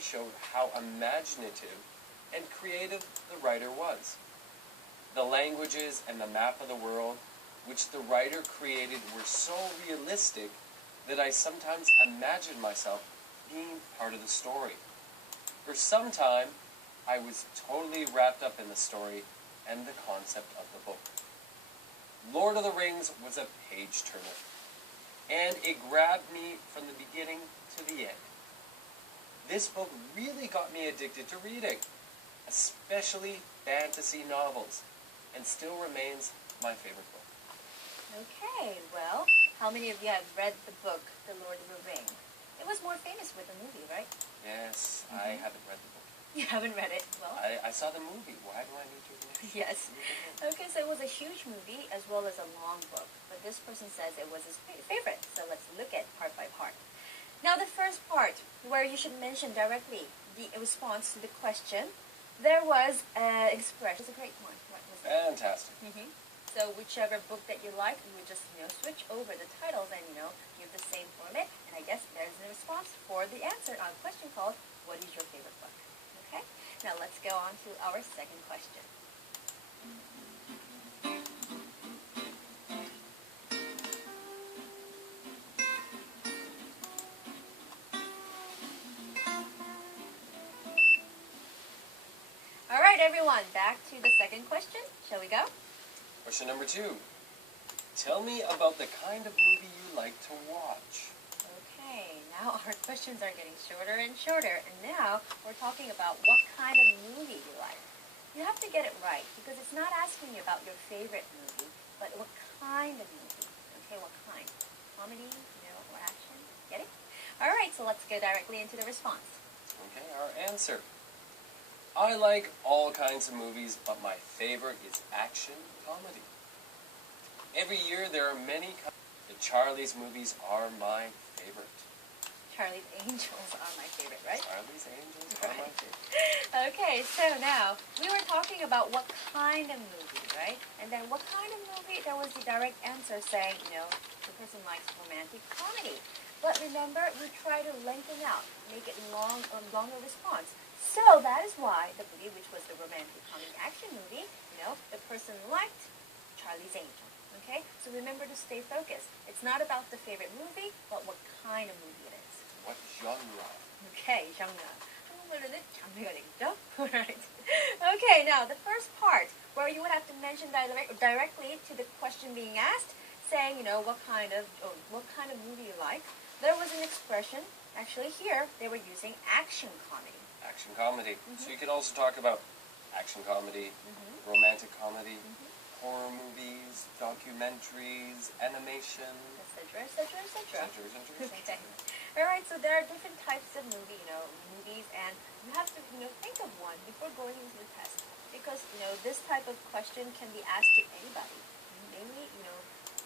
really showed how imaginative and creative the writer was. The languages and the map of the world which the writer created were so realistic that I sometimes imagined myself being part of the story. For some time, I was totally wrapped up in the story and the concept of the book. Lord of the Rings was a page-turner, and it grabbed me from the beginning to the end. This book really got me addicted to reading, especially fantasy novels, and still remains my favorite book. Okay, well, how many of you have read the book, The Lord of the Rings? It was more famous with the movie, right? Yes, I haven't read the book. You haven't read it? Well, I saw the movie. Why do I need to read it? yes. Okay, so it was a huge movie as well as a long book, but this person says it was his favorite, so let's look at part by part. Now, the first part, where you should mention directly the response to the question, there was an expression. It's a great one. What was it? Fantastic. So whichever book that you like, you would just, switch over the titles and, give the same format. And I guess there's a response for the answer on a question called, what is your favorite book? Okay? Now let's go on to our second question. All right, everyone, back to the second question. Shall we go? Question number 2. Tell me about the kind of movie you like to watch. Okay, now our questions are getting shorter and shorter, and now we're talking about what kind of movie you like. You have to get it right, because it's not asking you about your favorite movie, but what kind of movie. Okay, what kind? Comedy, or action? Get it? All right, so let's go directly into the response. Okay, our answer. I like all kinds of movies, but my favorite is action comedy. Every year there are many. The Charlie's movies are my favorite. Charlie's Angels are my favorite, right? Charlie's Angels are my favorite. Okay, so now we were talking about what kind of movie, right? And then what kind of movie? There was the direct answer saying, the person likes romantic comedy. But remember, we try to lengthen out, make it longer response. So that is why the movie, which was the romantic comedy action movie, the person liked Charlie's Angels. Okay, so remember to stay focused. It's not about the favorite movie, but what kind of movie it is. What genre? Okay, genre. 한국말로는 장르가 되겠죠? Alright. Okay, now the first part, where you would have to mention directly to the question being asked, saying, what kind of movie you like. There was an expression. Actually, here they were using action comedy. Action comedy. So you could also talk about action comedy, romantic comedy, horror movies, documentaries, animation, etc., etc., etc. Okay. All right. So there are different types of movies, and you have to, think of one before going into the test, because this type of question can be asked to anybody. Mainly,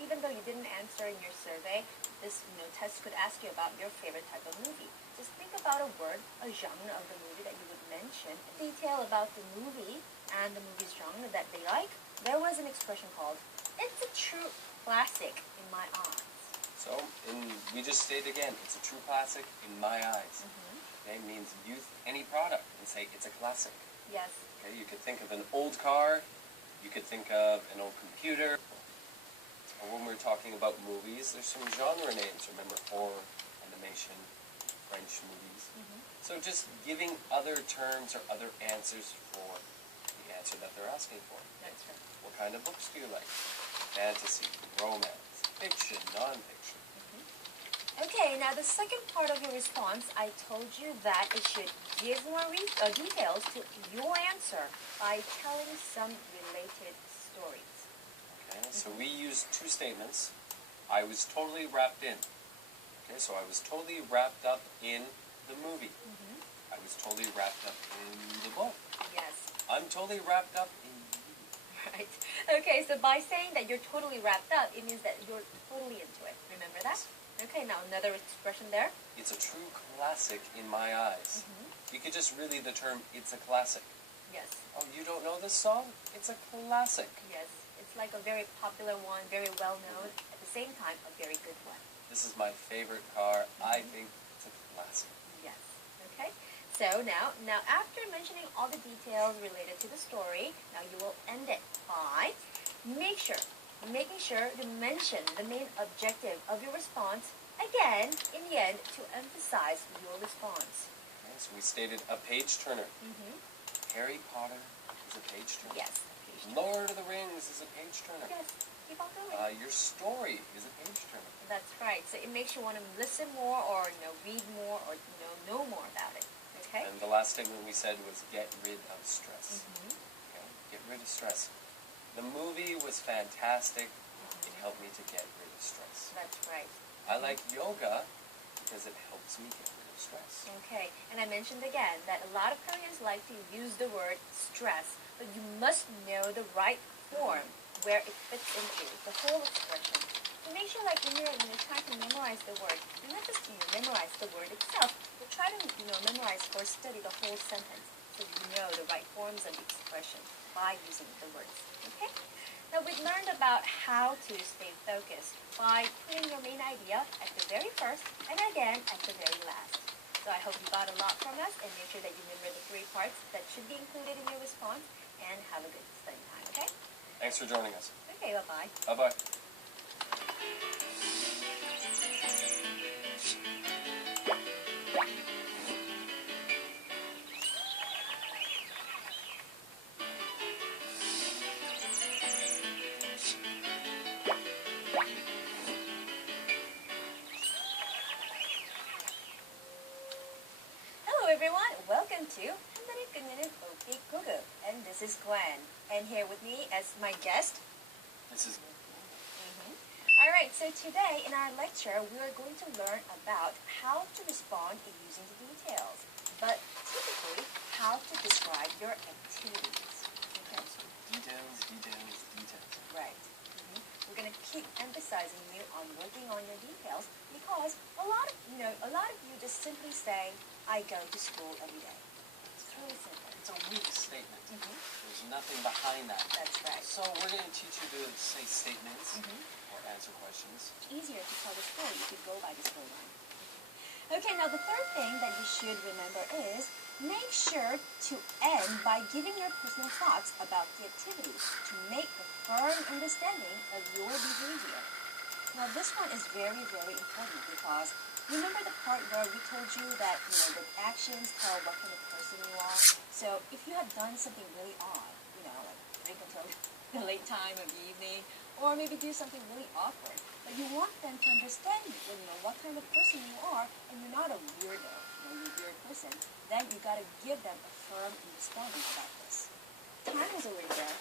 even though you didn't answer in your survey, this test could ask you about your favorite type of movie. Just think about a word, a genre of the movie that you would mention, detail about the movie and the movie's genre that they like. There was an expression called, it's a true classic in my eyes. So, we just stated again, it's a true classic in my eyes. Okay, means use any product and say it's a classic. Yes. Okay, you could think of an old car, you could think of an old computer. Or when we're talking about movies, there's some genre names. Remember, horror, animation, French movies. So just giving other terms or other answers for the answer that they're asking for. That's right. What kind of books do you like? Fantasy, romance, fiction, non-fiction. Okay, now the second part of your response, I told you that it should give more details to your answer by telling some related stories. Okay, so we used 2 statements. I was totally wrapped in. Okay, so I was totally wrapped up in the movie. I was totally wrapped up in the book. Yes. I'm totally wrapped up in you. Right. Okay, so by saying that you're totally wrapped up, it means that you're totally into it. Remember that? Okay, now another expression there. It's a true classic in my eyes. You could just really the term, it's a classic. Yes. Oh, you don't know this song? It's a classic. Yes. It's like a very popular one, very well known, at the same time, a very good one. This is my favorite car. I think it's a classic. Yes. Okay. So now after mentioning all the details related to the story, now you will end it by making sure to mention the main objective of your response again in the end to emphasize your response. Okay, so we stated a page turner. Mm-hmm. Harry Potter is a page turner. Yes, page turner. Lord of the Rings is a page turner. Yes, keep on going. Your story is a page turner. That's right. So it makes you want to listen more, or read more, or know more about it. Okay. And the last statement we said was get rid of stress. Mm-hmm. Okay, get rid of stress. The movie was fantastic. It helped me to get rid of stress. That's right. I like yoga because it helps me get rid of stress. Okay, and I mentioned again that a lot of Koreans like to use the word stress, but you must know the right form where it fits into the whole expression. So make sure, like when you're trying to memorize the word, you not just memorize the word itself, but try to memorize or study the whole sentence so you know the right forms of the expression by using the words. Okay. Now we've learned about how to stay focused by putting your main idea at the very first and again at the very last. So I hope you got a lot from us, and make sure that you remember the 3 parts that should be included in your response, and have a good study time, okay? Thanks for joining us. Okay, bye-bye. Bye-bye. Hello everyone, welcome to 한달의 끝내는 OK Gugu, and this is Gwen, and here with me as my guest. This is Alright, so today in our lecture we are going to learn about how to respond using the details, but typically how to describe your activities. Okay? so details. Right. We're going to keep emphasizing you on working on your details because a lot of you just simply say, I go to school every day. It's really simple. It's a weak statement. Mhm. There's nothing behind that. That's right. So we're going to teach you to say statements Mhm. or answer questions. It's easier to tell the story if you go by the storyline. Okay, now the third thing that you should remember is make sure to end by giving your personal thoughts about the activity to make a firm understanding of your behavior. Now this one is very, very important because remember the part where we told you that the actions tell what kind of person you are? So if you have done something really odd, like drink until the late time of the evening, or maybe do something really awkward, but you want them to understand what kind of person you are, and you're not a weirdo, you're a weird person, then you got to give them a firm understanding about this. Time is already there.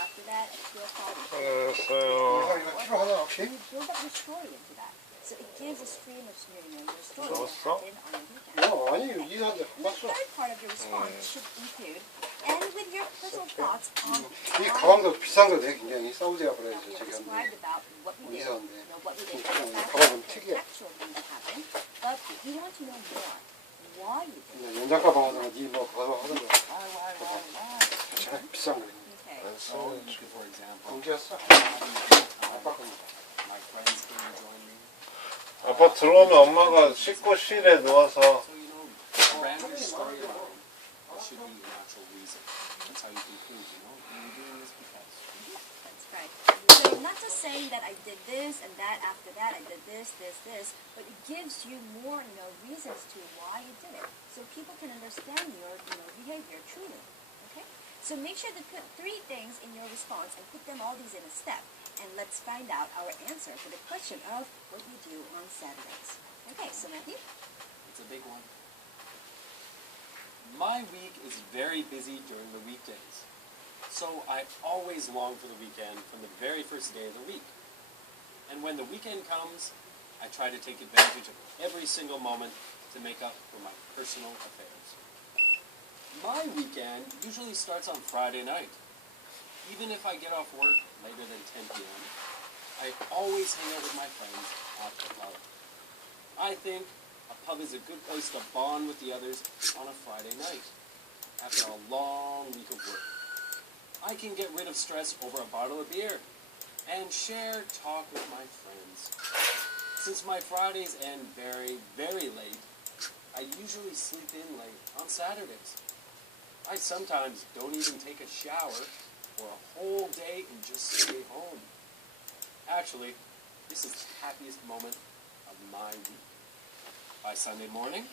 After that, at 2 o'clock, 이거 필요하나 혹시? you build up your story into that. So it gives a stream of your story that 넣었어? happened on the weekend. 아니 이해한데 The 봤어. third part of your response should include end with your personal thoughts on 이 가방도 비싼 거네 굉장히 사우디아라비아에서 you 저기 described 한데. about what we did, 이상한데. what we did, 가방 좀 특이해. the actual thing that happened, but we want to know more. Why you did it. 연장 가방 하다가 니뭐 그거 하던 거. Why? 참 비싼 거. Okay. So, for example, 공지했어? my 아빠 겁니다. friends came to join me. 아빠 들어오면 엄마가 씻고 실에 누워서 So, brand new storyline. There should be a natural reason. That's how you conclude, you're doing this because. That's right. So not just saying that I did this and that after that I did this, but it gives you more, reasons to why you did it. So people can understand your, behavior truly. Okay? So make sure to put 3 things in your response and put them all these in a step. And let's find out our answer to the question of what you do on Saturdays. Okay, so Matthew? It's a big one. My week is very busy during the weekdays. So I always long for the weekend from the very first day of the week. And when the weekend comes, I try to take advantage of every single moment to make up for my personal affairs. My weekend usually starts on Friday night. Even if I get off work later than 10 p.m., I always hang out with my friends at the pub. I think a pub is a good place to bond with the others on a Friday night after a long week of work. I can get rid of stress over a bottle of beer and share talk with my friends. Since my Fridays end very, very late, I usually sleep in late on Saturdays. I sometimes don't even take a shower for a whole day and just stay home. Actually, this is the happiest moment of my week. By Sunday morning,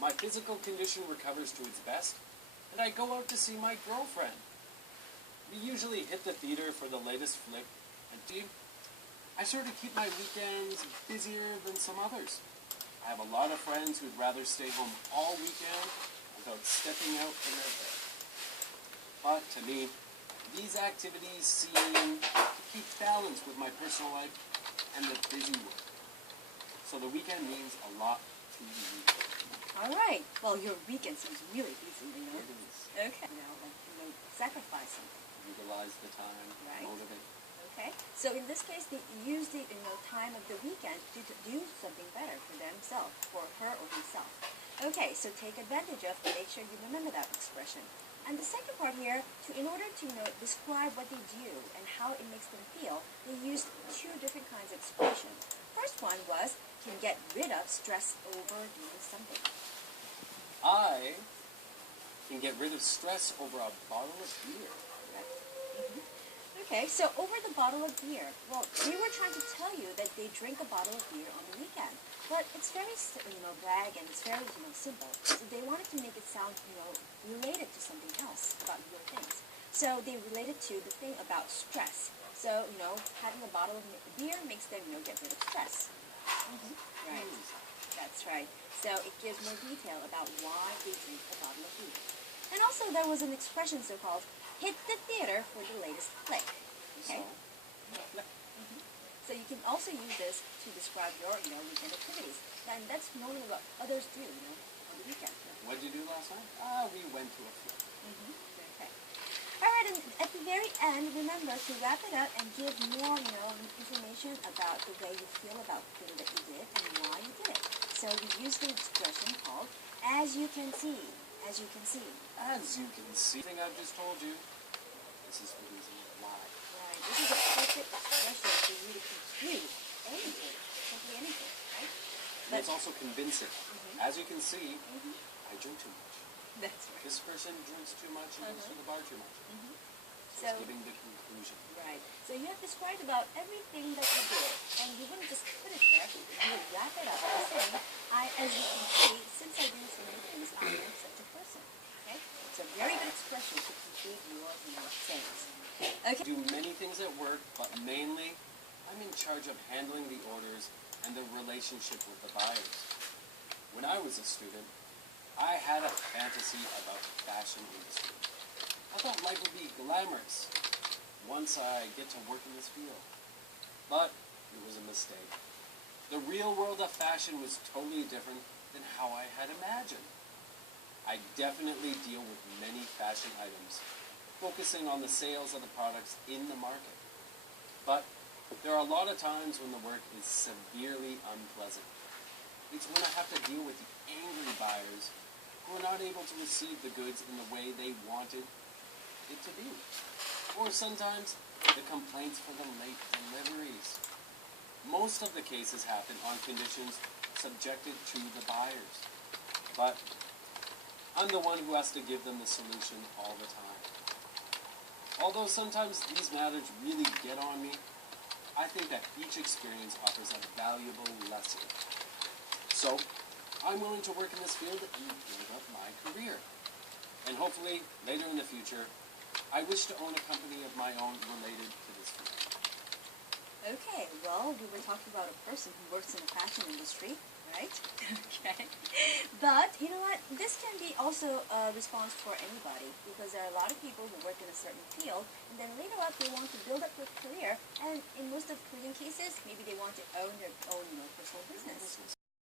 my physical condition recovers to its best, and I go out to see my girlfriend. We usually hit the theater for the latest flick, and I sort of keep my weekends busier than some others. I have a lot of friends who'd rather stay home all weekend without stepping out from their bed. But to me, these activities seem to keep balance with my personal life and the busy work. So the weekend means a lot to me. All right. Well, your weekend seems really busy, you know. It is. Okay. Sacrifice something. Utilize the time, Right. motivate. Okay. So in this case, they use the time of the weekend to do something better for themselves, for her or himself. Okay. So take advantage of and make sure you remember that expression. And the second part here, in order to describe what they do and how it makes them feel, they used two different kinds of expression. First one was can get rid of stress over doing something. I can get rid of stress over a bottle of beer. Okay, so over the bottle of beer, well, they were trying to tell you that they drink a bottle of beer on the weekend. But it's very, vague and it's very, simple. So they wanted to make it sound, related to something else about real things. So they related to the thing about stress. So, having a bottle of beer makes them, get rid of stress. Right. That's right. So it gives more detail about why they drink a bottle of beer. And also there was an expression so-called hit the theater for the latest flick. Okay. So you can also use this to describe your, weekend activities. And that's normally what others do, on the weekend. What did you do last night? We went to a flick. Okay. All right, and at the very end, remember to wrap it up and give more, information about the way you feel about the thing that you did and why you did it. So we use the expression called as you can see. As you can see. As you can see, the thing I've just told you, this is the reason why. Right. This is a perfect expression for you to conclude anything, simply anything, right? And it's also convincing. As you can see, I drink too much. That's right. This person drinks too much and goes to the bar too much. So it's giving the conclusion. Right. So you have described about everything that you did, and you wouldn't just put it there. You would wrap it up by saying, as you can see, since I do so many things, I am such a person. Okay? It's a very good expression to complete your sayings. Okay. I do many things at work, but mainly I'm in charge of handling the orders and the relationship with the buyers. When I was a student, I had a fantasy about the fashion industry. I thought life would be glamorous once I get to work in this field. But it was a mistake. The real world of fashion was totally different than how I had imagined. I definitely deal with many fashion items, focusing on the sales of the products in the market. But there are a lot of times when the work is severely unpleasant. It's when I have to deal with the angry buyers who are not able to receive the goods in the way they wanted it to be. Or sometimes the complaints for the late deliveries. Most of the cases happen on conditions subjected to the buyers. But I'm the one who has to give them the solution all the time. Although sometimes these matters really get on me, I think that each experience offers a valuable lesson. So, I'm willing to work in this field and build up my career. And hopefully, later in the future, I wish to own a company of my own related to this field. Okay, well, we were talking about a person who works in the fashion industry, right? Okay. But, you know what? This can be also a response for anybody, because there are a lot of people who work in a certain field, and then later up they want to build up their career, and in most of Korean cases, maybe they want to own their own personal business.